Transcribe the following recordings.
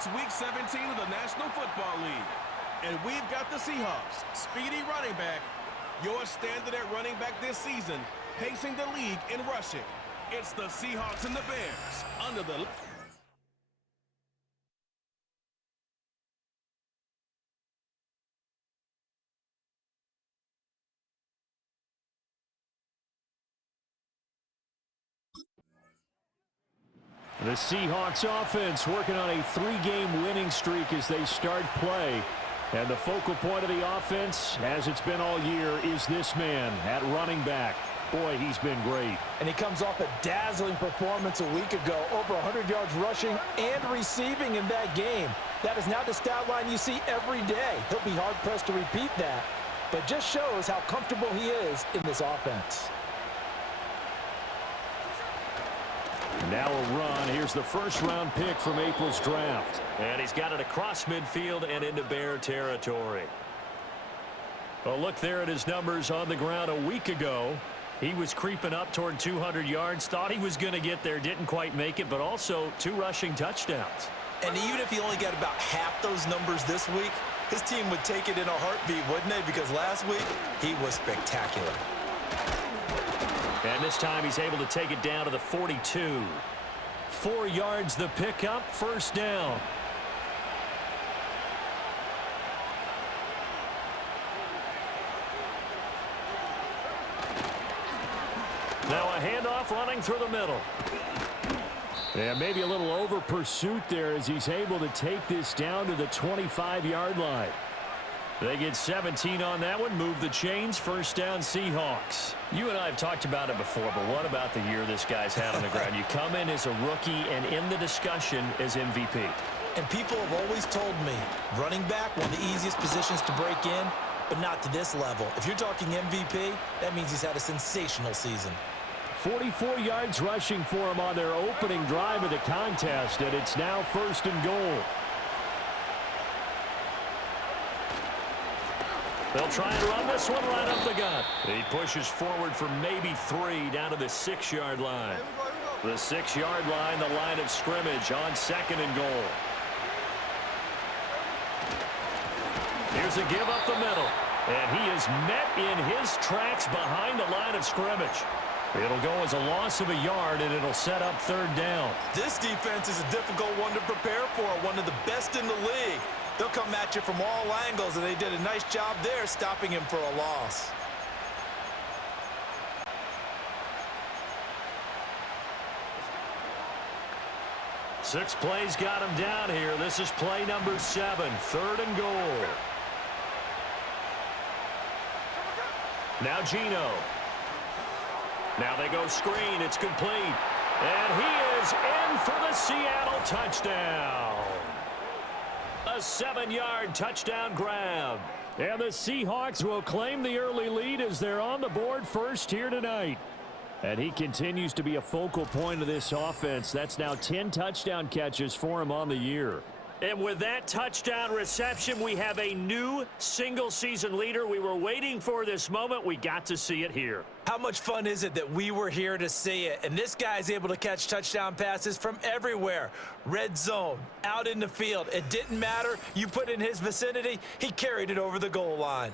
It's Week 17 of the National Football League. And we've got the Seahawks, speedy running back, your standard at running back this season, pacing the league in rushing. It's the Seahawks and the Bears under the... The Seahawks offense working on a 3-game winning streak as they start play. And the focal point of the offense, as it's been all year, is this man at running back. Boy, he's been great. And he comes off a dazzling performance a week ago. Over 100 yards rushing and receiving in that game. That is now the stat line you see every day. He'll be hard-pressed to repeat that. But just shows how comfortable he is in this offense. Now a run. Here's the first-round pick from April's draft. And he's got it across midfield and into Bear territory. A look there at his numbers on the ground a week ago. He was creeping up toward 200 yards. Thought he was going to get there. Didn't quite make it, but also 2 rushing touchdowns. And even if he only got about half those numbers this week, his team would take it in a heartbeat, wouldn't they? Because last week, he was spectacular. And this time he's able to take it down to the 42. 4 yards the pickup, first down. Now a handoff running through the middle. Yeah, maybe a little over pursuit there as he's able to take this down to the 25-yard line. They get 17 on that one, move the chains, first down Seahawks. You and I have talked about it before, but what about the year this guy's had on the ground? You come in as a rookie and in the discussion as MVP. And people have always told me, running back, one of the easiest positions to break in, but not to this level. If you're talking MVP, that means he's had a sensational season. 44 yards rushing for him on their opening drive of the contest, and it's now first and goal. They'll try and run this one right up the gut. He pushes forward for maybe 3 down to the 6-yard line. The 6-yard line, the line of scrimmage on second and goal. Here's a give up the middle. And he is met in his tracks behind the line of scrimmage. It'll go as a loss of a yard, and it'll set up third down. This defense is a difficult one to prepare for, one of the best in the league. They'll come at you from all angles, and they did a nice job there stopping him for a loss. Six plays got him down here. This is play number 7, third and goal. Now Gino. Now they go screen. It's complete. And he is in for the Seattle touchdown. A 7-yard touchdown grab. And the Seahawks will claim the early lead as they're on the board first here tonight. And he continues to be a focal point of this offense. That's now 10 touchdown catches for him on the year. And with that touchdown reception, we have a new single-season leader. We were waiting for this moment. We got to see it here. How much fun is it that we were here to see it? And this guy's able to catch touchdown passes from everywhere. Red zone, out in the field. It didn't matter. You put in his vicinity, he carried it over the goal line.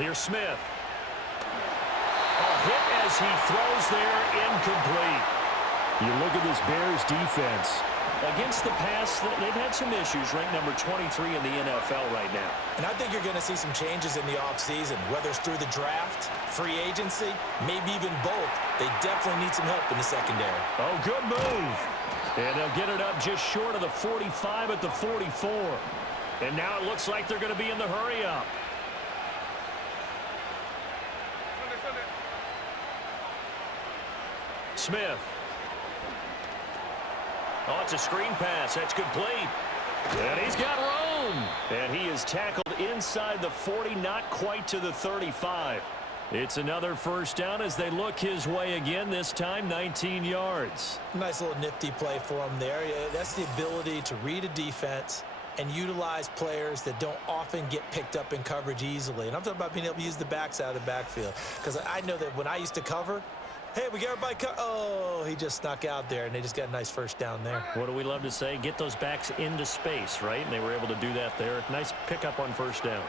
Here's Smith. A hit as he throws there, incomplete. You look at this Bears defense. Against the pass, they've had some issues, ranked number 23 in the NFL right now. And I think you're going to see some changes in the offseason, whether it's through the draft, free agency, maybe even both. They definitely need some help in the secondary. Oh, good move. And they'll get it up just short of the 45 at the 44. And now it looks like they're going to be in the hurry-up. Smith. Oh, it's a screen pass. That's complete. And he's got room. boom. And he is tackled inside the 40, not quite to the 35. It's another first down as they look his way again, this time 19 yards. Nice little nifty play for him there. Yeah, that's the ability to read a defense and utilize players that don't often get picked up in coverage easily. And I'm talking about being able to use the backside of the backfield. Because I know that when I used to cover, hey, we got everybody oh, he just snuck out there, and they just got a nice first down there. What do we love to say? Get those backs into space, right? And they were able to do that there. Nice pickup on first down.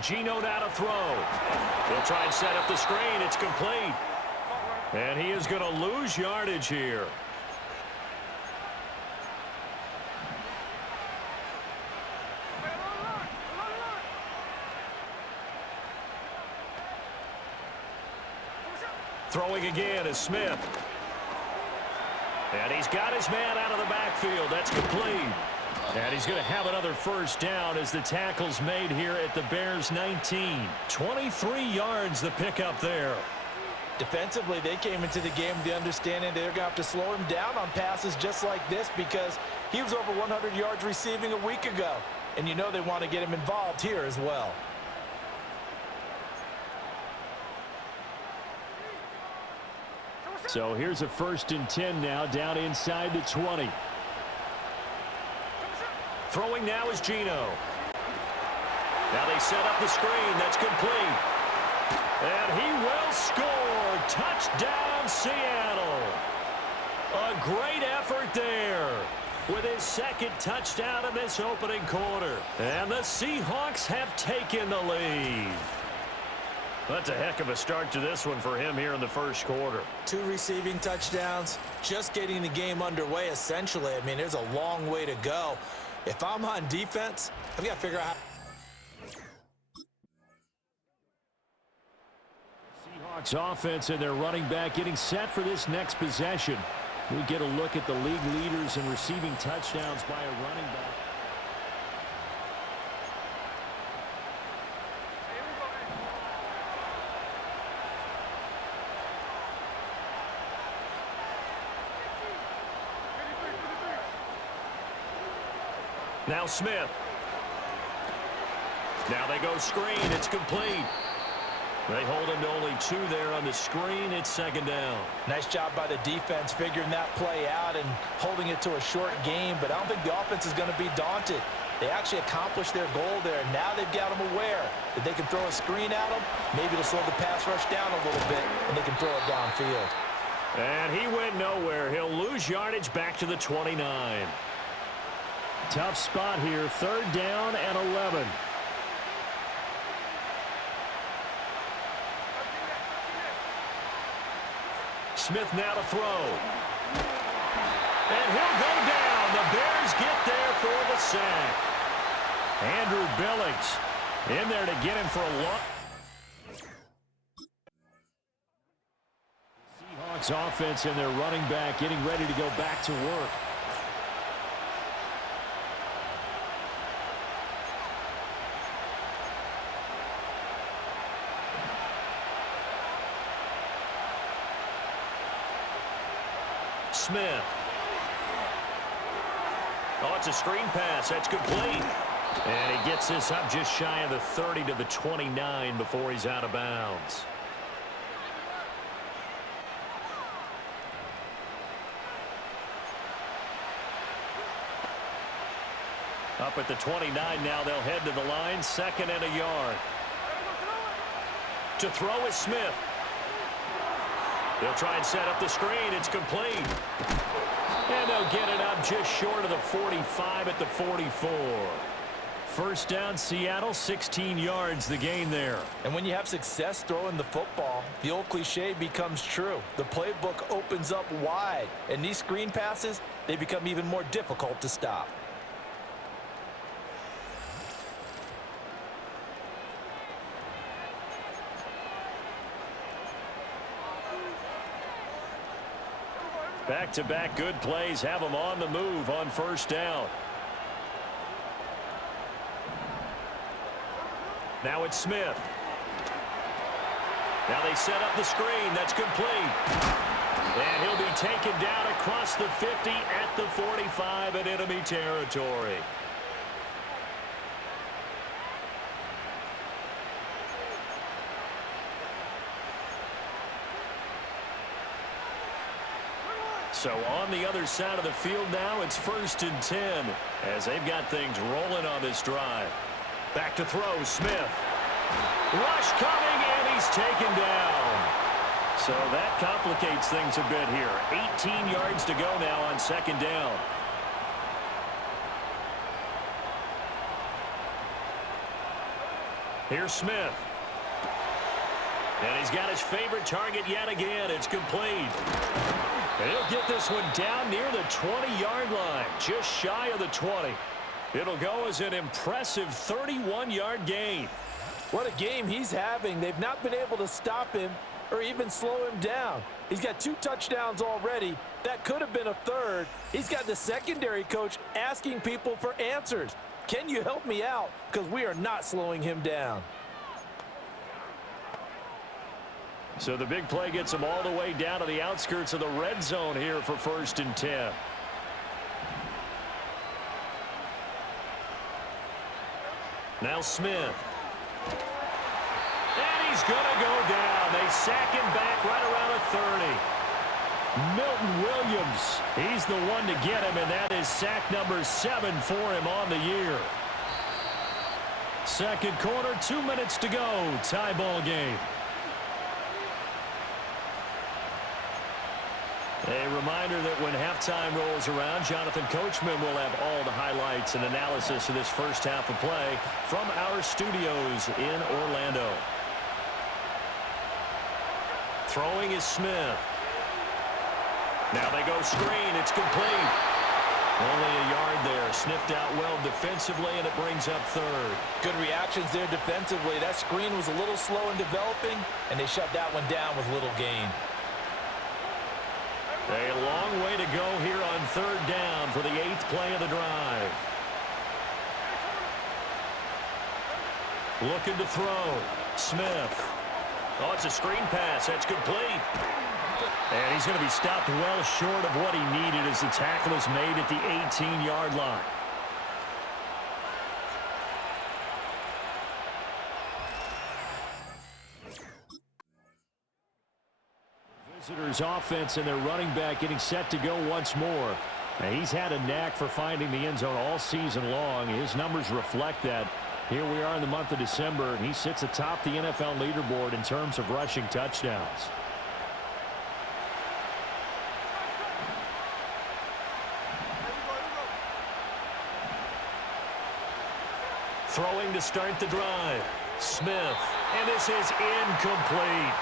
Geno now to throw. He'll try and set up the screen. It's complete. And he is going to lose yardage here. Throwing again is Smith. And he's got his man out of the backfield. That's complete. And he's going to have another first down as the tackle's made here at the Bears 19. 23 yards the pickup there. Defensively, they came into the game with the understanding they're going to have to slow him down on passes just like this because he was over 100 yards receiving a week ago. And you know they want to get him involved here as well. So here's a 1st and 10 now, down inside the 20. Throwing now is Geno. Now they set up the screen. That's complete. And he will score. Touchdown, Seattle. A great effort there with his second touchdown in this opening quarter. And the Seahawks have taken the lead. That's a heck of a start to this one for him here in the first quarter. 2 receiving touchdowns, just getting the game underway essentially. I mean, there's a long way to go. If I'm on defense, I've got to figure out how. Seahawks offense and their running back getting set for this next possession. We get a look at the league leaders in receiving touchdowns by a running back. Now Smith. Now they go screen. It's complete. They hold him to only 2 there on the screen. It's 2nd down. Nice job by the defense figuring that play out and holding it to a short game, but I don't think the offense is going to be daunted. They actually accomplished their goal there. Now they've got them aware that they can throw a screen at them. Maybe to slow the pass rush down a little bit, and they can throw it downfield. And he went nowhere. He'll lose yardage back to the 29. Tough spot here, 3rd down and 11. Smith now to throw. And he'll go down. The Bears get there for the sack. Andrew Billings in there to get him for a long. Seahawks offense and their running back getting ready to go back to work. Smith. Oh, it's a screen pass. That's complete. And he gets this up just shy of the 30 to the 29 before he's out of bounds. Up at the 29 now, they'll head to the line. 2nd and a yard. To throw is Smith. They'll try and set up the screen. It's complete. And they'll get it up just short of the 45 at the 44. 1st down, Seattle, 16 yards the gain there. And when you have success throwing the football, the old cliche becomes true. The playbook opens up wide. And these screen passes, they become even more difficult to stop. Back-to-back good plays have them on the move on 1st down. Now it's Smith. Now they set up the screen. That's complete. And he'll be taken down across the 50 at the 45 in enemy territory. So on the other side of the field now, it's 1st and 10 as they've got things rolling on this drive. Back to throw, Smith. Rush coming, and he's taken down. So that complicates things a bit here. 18 yards to go now on 2nd down. Here's Smith. And he's got his favorite target yet again. It's complete. And he'll get this one down near the 20-yard line, just shy of the 20. It'll go as an impressive 31-yard gain. What a game he's having. They've not been able to stop him or even slow him down. He's got 2 touchdowns already. That could have been a 3rd. He's got the secondary coach asking people for answers. Can you help me out? Because we are not slowing him down. So the big play gets him all the way down to the outskirts of the red zone here for 1st and 10. Now Smith. And he's going to go down. They sack him back right around the 30. Milton Williams, he's the one to get him, and that is sack number 7 for him on the year. 2nd quarter, 2 minutes to go. Tie ball game. A reminder that when halftime rolls around, Jonathan Coachman will have all the highlights and analysis of this first half of play from our studios in Orlando. Throwing is Smith. Now they go screen. It's complete. Only a yard there. Sniffed out well defensively, and it brings up 3rd. Good reactions there defensively. That screen was a little slow in developing, and they shut that one down with little gain. A long way to go here on 3rd down for the 8th play of the drive. Looking to throw. Smith. Oh, it's a screen pass. That's complete. And he's going to be stopped well short of what he needed as the tackle is made at the 18-yard line. Visitors offense and their running back getting set to go once more. Now, he's had a knack for finding the end zone all season long. His numbers reflect that. Here we are in the month of December, and he sits atop the NFL leaderboard in terms of rushing touchdowns. Throwing to start the drive. Smith. And this is incomplete.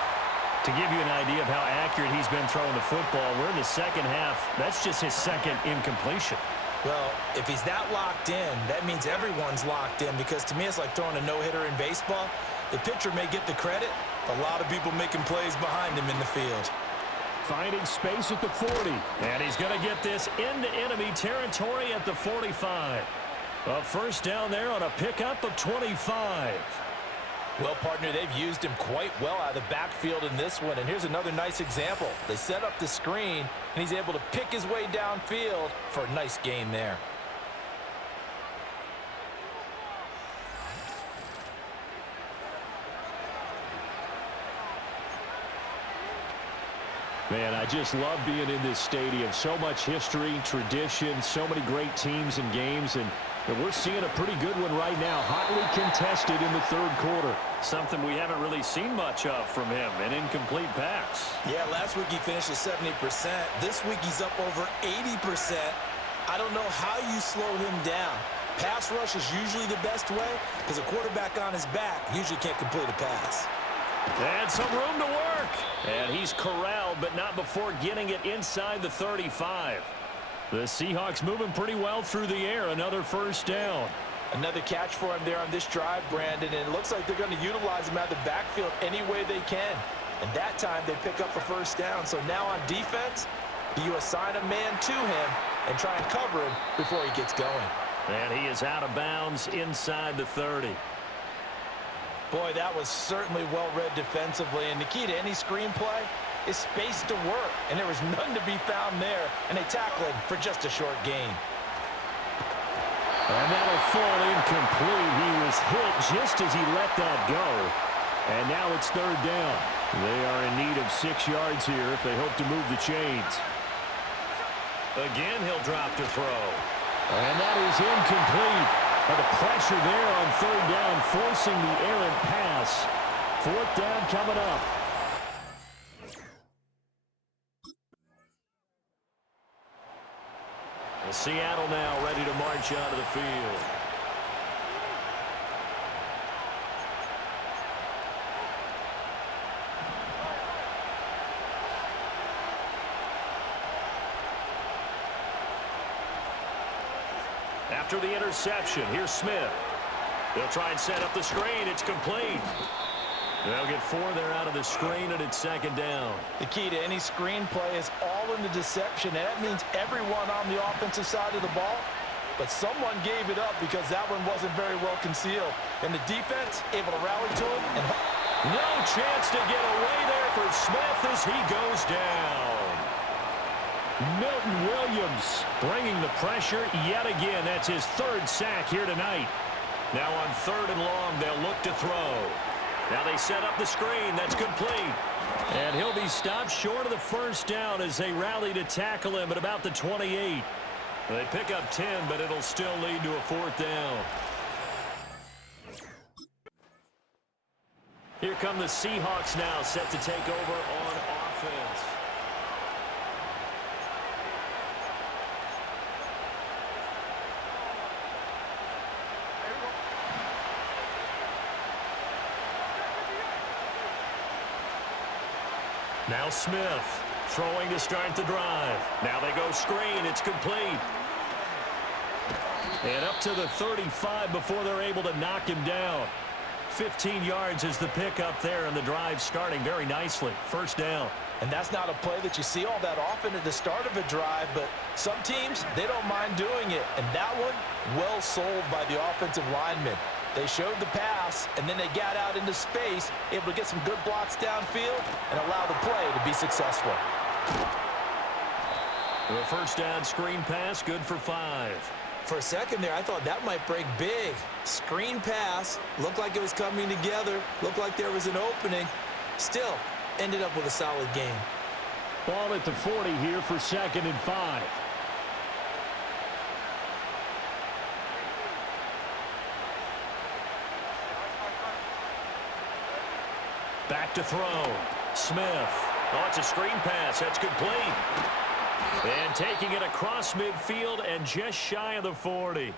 To give you an idea of how accurate he's been throwing the football, we're in the 2nd half. That's just his 2nd incompletion. Well, if he's that locked in, that means everyone's locked in, because to me it's like throwing a no-hitter in baseball. The pitcher may get the credit. A lot of people making plays behind him in the field. Finding space at the 40. And he's going to get this into enemy territory at the 45. A 1st down there on a pickup of 25. Well, partner, they've used him quite well out of the backfield in this one. And here's another nice example. They set up the screen, and he's able to pick his way downfield for a nice gain there. Man, I just love being in this stadium. So much history, tradition, so many great teams and games, and we're seeing a pretty good one right now, hotly contested in the 3rd quarter. Something we haven't really seen much of from him, an incomplete pass. Yeah, last week he finished at 70%. This week he's up over 80%. I don't know how you slow him down. Pass rush is usually the best way, because a quarterback on his back usually can't complete a pass. And some room to work. And he's corralled, but not before getting it inside the 35. The Seahawks moving pretty well through the air. Another 1st down. Another catch for him there on this drive, Brandon, and it looks like they're going to utilize him out of the backfield any way they can. And that time they pick up a 1st down. So now on defense, you assign a man to him and try and cover him before he gets going. And he is out of bounds inside the 30. Boy, that was certainly well-read defensively, and the key to any screenplay is space to work, and there was none to be found there, and they tackle him for just a short gain. And that'll fall incomplete. He was hit just as he let that go. And now it's 3rd down. They are in need of 6 yards here if they hope to move the chains. Again, he'll drop to throw. And that is incomplete. But the pressure there on third down, forcing the errant pass. Fourth down coming up. Seattle now ready to march onto the field. After the interception, here's Smith. They'll try and set up the screen. It's complete. They'll get 4 there out of the screen, and it's second down. The key to any screen play is all in the deception, and that means everyone on the offensive side of the ball. But someone gave it up because that one wasn't very well concealed. And the defense able to rally to him. And no chance to get away there for Smith as he goes down. Milton Williams bringing the pressure yet again. That's his 3rd sack here tonight. Now on 3rd and long, they'll look to throw. Now they set up the screen. That's complete. And he'll be stopped short of the first down as they rally to tackle him at about the 28. They pick up 10, but it'll still lead to a 4th down. Here come the Seahawks now, set to take over on offense. Now Smith throwing to start the drive. Now they go screen. It's complete. And up to the 35 before they're able to knock him down. 15 yards is the pickup there, and the drive starting very nicely. First down. And that's not a play that you see all that often at the start of a drive, but some teams, they don't mind doing it. And that one, well sold by the offensive lineman. They showed the pass, and then they got out into space, able to get some good blocks downfield and allow the play to be successful. The first down screen pass, good for 5. For a second there, I thought that might break big. Screen pass, looked like it was coming together, looked like there was an opening. Still, ended up with a solid game. Ball at the 40 here for 2nd and 5. Back to throw. Smith. Oh, it's a screen pass. That's complete. And taking it across midfield and just shy of the 40.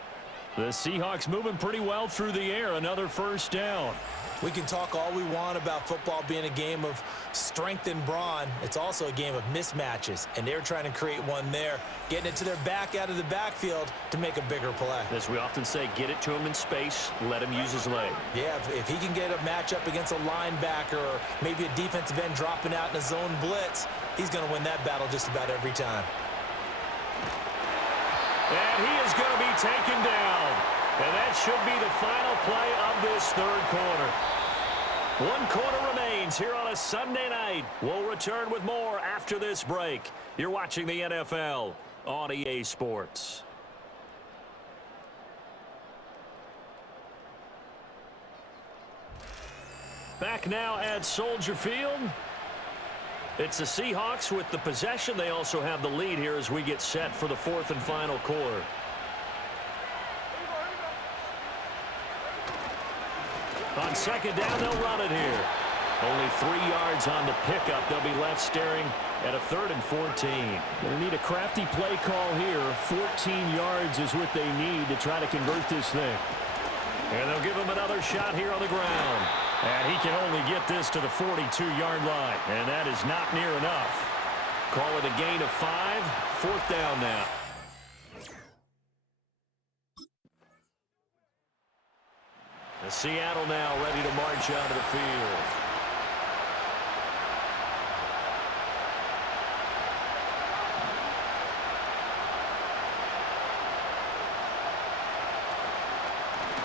The Seahawks moving pretty well through the air. Another first down. We can talk all we want about football being a game of strength and brawn. It's also a game of mismatches, and they're trying to create one there, getting it to their back out of the backfield to make a bigger play. As we often say, get it to him in space, let him use his leg. Yeah, if he can get a matchup against a linebacker or maybe a defensive end dropping out in a zone blitz, he's going to win that battle just about every time. And he is going to be taken down. And that should be the final play of this 3rd quarter. 1 quarter remains here on a Sunday night. We'll return with more after this break. You're watching the NFL on EA Sports. Back now at Soldier Field. It's the Seahawks with the possession. They also have the lead here as we get set for the 4th and final quarter. On 2nd down, they'll run it here. Only 3 yards on the pickup. They'll be left staring at a 3rd and 14. They need a crafty play call here. 14 yards is what they need to try to convert this thing. And they'll give him another shot here on the ground. And he can only get this to the 42-yard line. And that is not near enough. Call it a gain of 5. 4th down now. The Seattle now ready to march onto the field.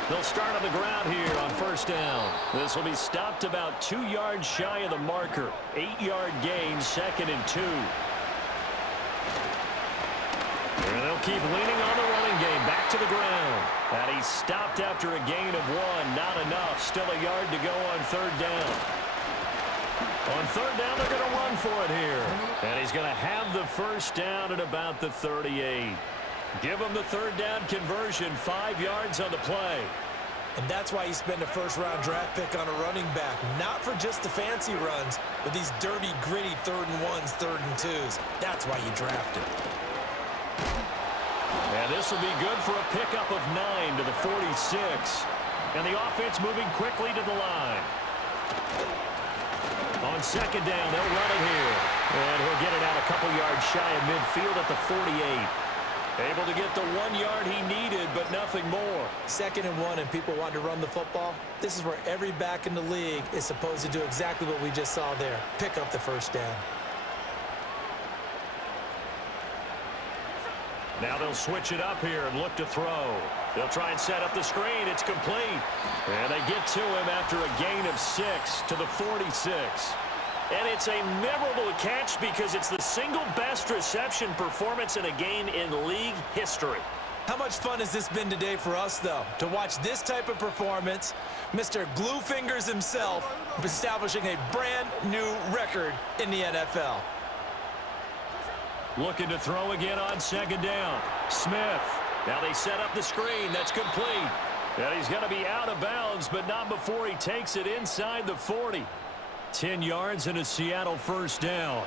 They'll start on the ground here on 1st down. This will be stopped about 2 yards shy of the marker. 8-yard gain, 2nd and 2. And they'll keep leaning on the running game. Back to the ground. And he's stopped after a gain of 1. Not enough. Still a yard to go on 3rd down. On third down, they're going to run for it here. And he's going to have the first down at about the 38. Give him the third down conversion, 5 yards on the play. And that's why you spend a first-round draft pick on a running back. Not for just the fancy runs, but these dirty, gritty 3rd and 1s, 3rd and 2s. That's why you draft him. And this will be good for a pickup of 9 to the 46. And the offense moving quickly to the line. On second down, they'll run it here. And he'll get it out a couple yards shy of midfield at the 48. Able to get the 1 yard he needed, but nothing more. 2nd and 1, and people want to run the football. This is where every back in the league is supposed to do exactly what we just saw there. Pick up the first down. Now they'll switch it up here and look to throw. They'll try and set up the screen. It's complete. And they get to him after a gain of 6 to the 46. And it's a memorable catch because it's the single best reception performance in a game in league history. How much fun has this been today for us, though, to watch this type of performance? Mr. Glue Fingers himself establishing a brand new record in the NFL. Looking to throw again on second down. Smith. Now they set up the screen. That's complete. And he's going to be out of bounds, but not before he takes it inside the 40. 10 yards and a Seattle first down.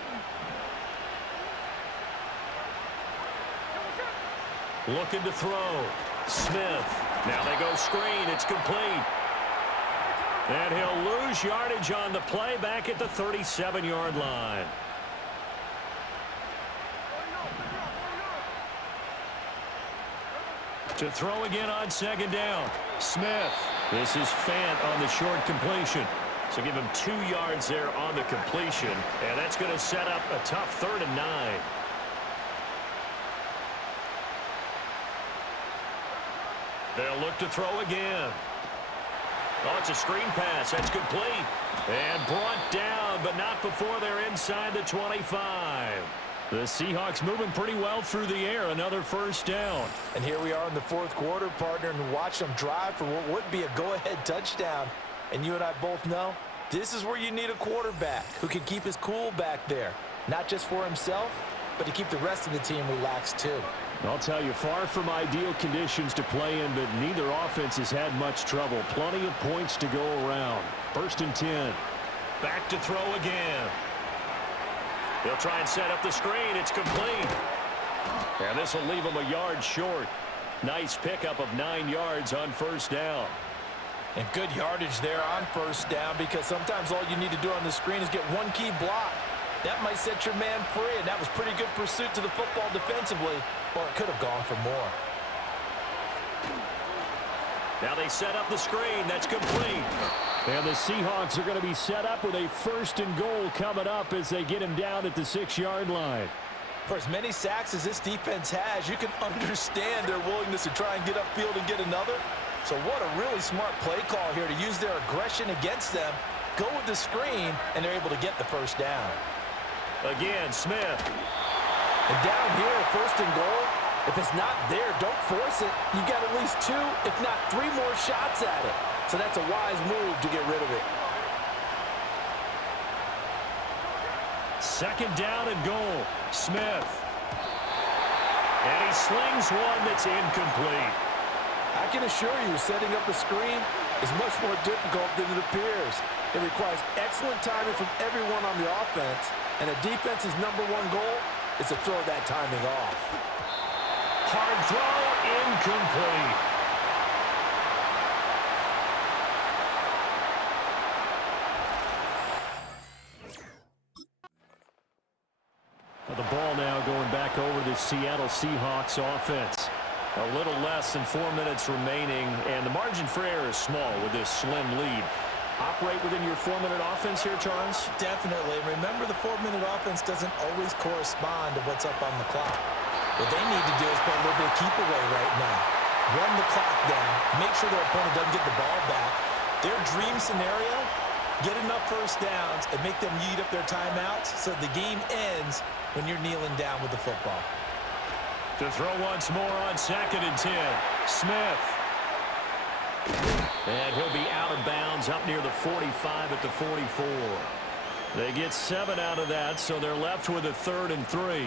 Looking to throw. Smith. Now they go screen. It's complete. And he'll lose yardage on the play back at the 37-yard line. To throw again on second down. Smith. This is Fant on the short completion. So give him 2 yards there on the completion. And that's going to set up a tough 3rd and 9. They'll look to throw again. Oh, it's a screen pass. That's complete. And brought down, but not before they're inside the 25. The Seahawks moving pretty well through the air. Another first down. And here we are in the 4th quarter, partner, and watch them drive for what would be a go-ahead touchdown. And you and I both know this is where you need a quarterback who can keep his cool back there. Not just for himself, but to keep the rest of the team relaxed too. I'll tell you, far from ideal conditions to play in, but neither offense has had much trouble. Plenty of points to go around. 1st and 10. Back to throw again. They'll try and set up the screen. It's complete. And this will leave them a yard short. Nice pickup of 9 yards on first down. And good yardage there on first down, because sometimes all you need to do on the screen is get one key block. That might set your man free, and that was pretty good pursuit to the football defensively, or it could have gone for more. Now they set up the screen. That's complete. And the Seahawks are going to be set up with a 1st and goal coming up as they get him down at the 6-yard line. For as many sacks as this defense has, you can understand their willingness to try and get upfield and get another. So what a really smart play call here to use their aggression against them, go with the screen, and they're able to get the first down. Again, Smith. And down here, 1st and goal, if it's not there, don't force it. You've got at least 2, if not 3 more shots at it. So that's a wise move to get rid of it. 2nd down and goal. Smith. And he slings one that's incomplete. I can assure you, setting up the screen is much more difficult than it appears. It requires excellent timing from everyone on the offense, and a defense's #1 goal is to throw that timing off. Hard throw, incomplete. The ball now going back over to Seattle Seahawks offense. A little less than 4 minutes remaining, and the margin for error is small with this slim lead. Operate within your 4-minute offense here, Charles? Definitely. Remember, the 4-minute offense doesn't always correspond to what's up on the clock. What they need to do is play a little bit of keep away right now. Run the clock down. Make sure their opponent doesn't get the ball back. Their dream scenario, get enough first downs and make them eat up their timeouts so the game ends when you're kneeling down with the football. To throw once more on 2nd and 10. Smith. And he'll be out of bounds up near the 45 at the 44. They get 7 out of that, so they're left with a 3rd and 3.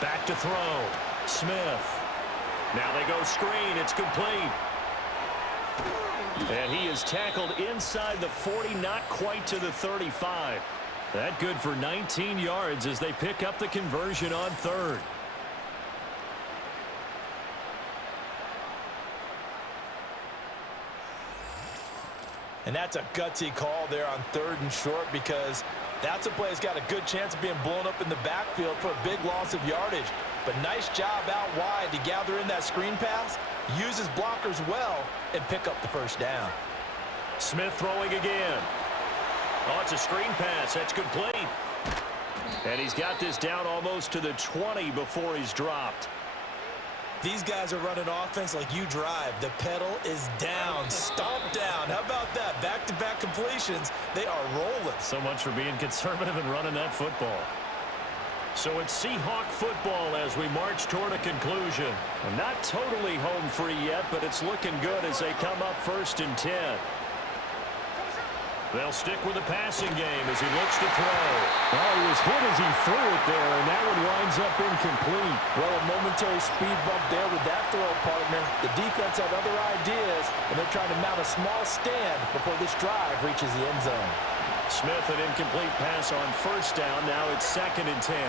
Back to throw. Smith. Now they go screen. It's complete. And he is tackled inside the 40, not quite to the 35. That good for 19 yards as they pick up the conversion on 3rd. And that's a gutsy call there on 3rd and short, because that's a play that's got a good chance of being blown up in the backfield for a big loss of yardage. But nice job out wide to gather in that screen pass, use his blockers well, and pick up the 1st down. Smith throwing again. Oh, it's a screen pass. That's complete. And he's got this down almost to the 20 before he's dropped. These guys are running offense like you drive. The pedal is down, stomp down. How about that? Back-to-back completions. They are rolling. So much for being conservative and running that football. So it's Seahawk football as we march toward a conclusion. And not totally home free yet, but it's looking good as they come up 1st and 10. They'll stick with the passing game as he looks to throw. Well, he was hit as he threw it there, and that one winds up incomplete. Well, a momentary speed bump there with that throw, partner. The defense had other ideas, and they're trying to mount a small stand before this drive reaches the end zone. Smith, an incomplete pass on 1st down. Now it's 2nd and 10.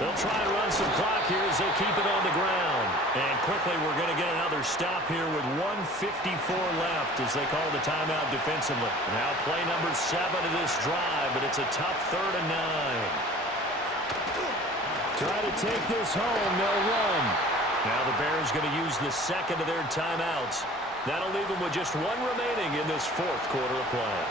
They'll try and run some clock here as they keep it on the ground. And quickly we're going to get another stop here with 1:54 left as they call the timeout defensively. Now play number 7 of this drive, but it's a tough 3rd and 9. Try to take this home. They'll run. Now the Bears going to use the 2nd of their timeouts. That'll leave them with just 1 remaining in this 4th quarter of play.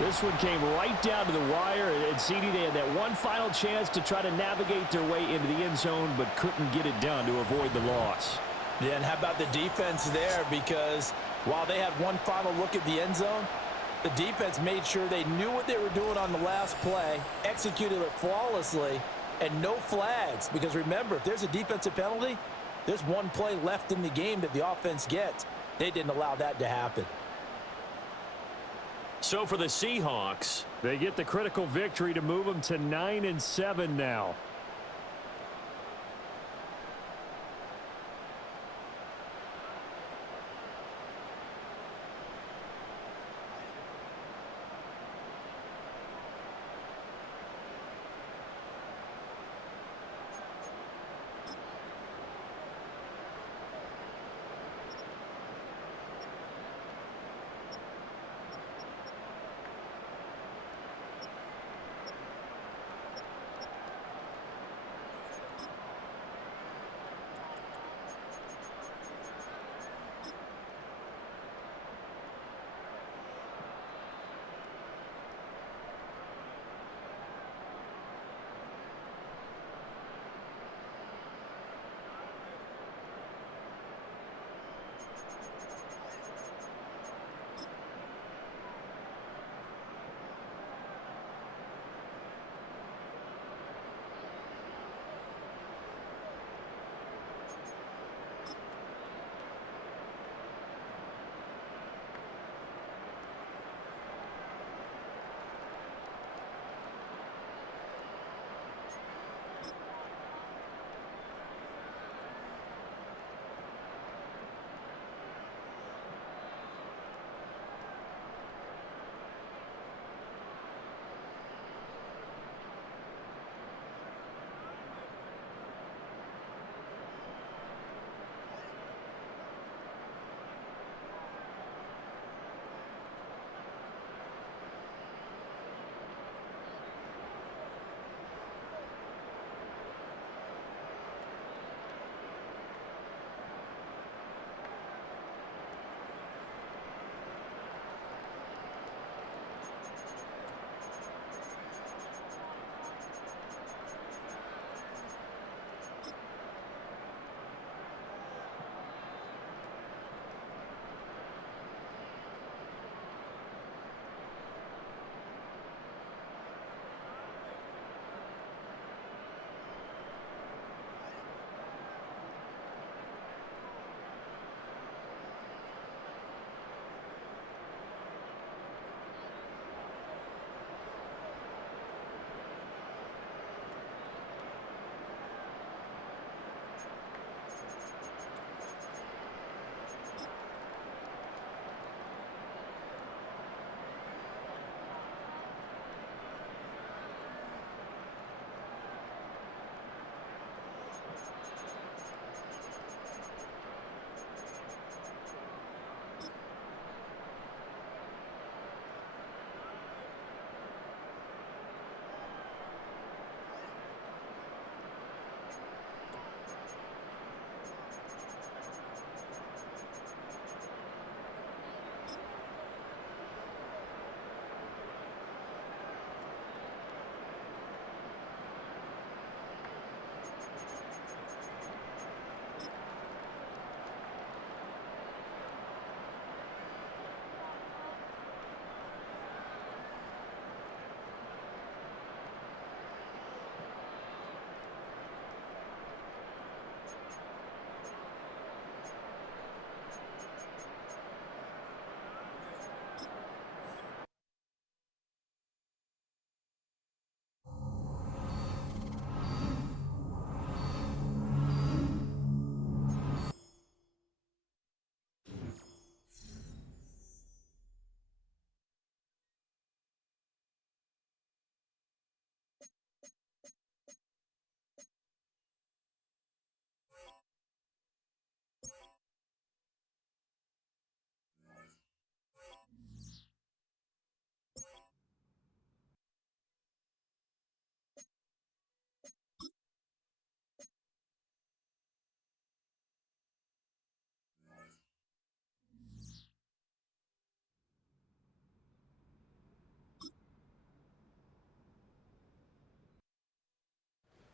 This one came right down to the wire, and CD, they had that one final chance to try to navigate their way into the end zone, but couldn't get it done to avoid the loss. Yeah, and how about the defense there? Because while they had one final look at the end zone, the defense made sure they knew what they were doing on the last play, executed it flawlessly, and no flags. Because remember, if there's a defensive penalty, there's one play left in the game that the offense gets. They didn't allow that to happen. So for the Seahawks, they get the critical victory to move them to 9-7 now.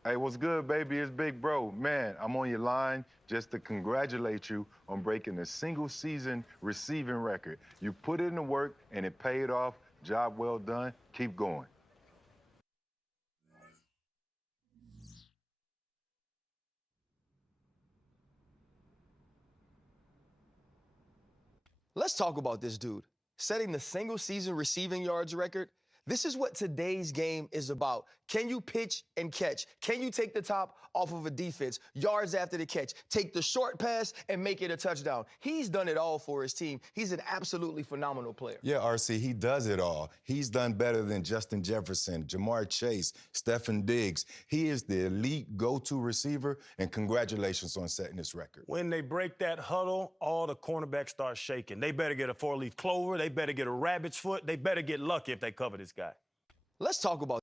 Hey, what's good, baby? It's Big Bro. Man, I'm on your line just to congratulate you on breaking the single-season receiving record. You put in the work, and it paid off. Job well done. Keep going. Let's talk about this dude. Setting the single season receiving yards record. This is what today's game is about. Can you pitch and catch? Can you take the top off of a defense, yards after the catch, take the short pass and make it a touchdown? He's done it all for his team. He's an absolutely phenomenal player. Yeah, RC, he does it all. He's done better than Justin Jefferson, Jamar Chase, Stephen Diggs. He is the elite go-to receiver, and congratulations on setting this record. When they break that huddle, all the cornerbacks start shaking. They better get a four-leaf clover. They better get a rabbit's foot. They better get lucky if they cover this guy. Let's talk about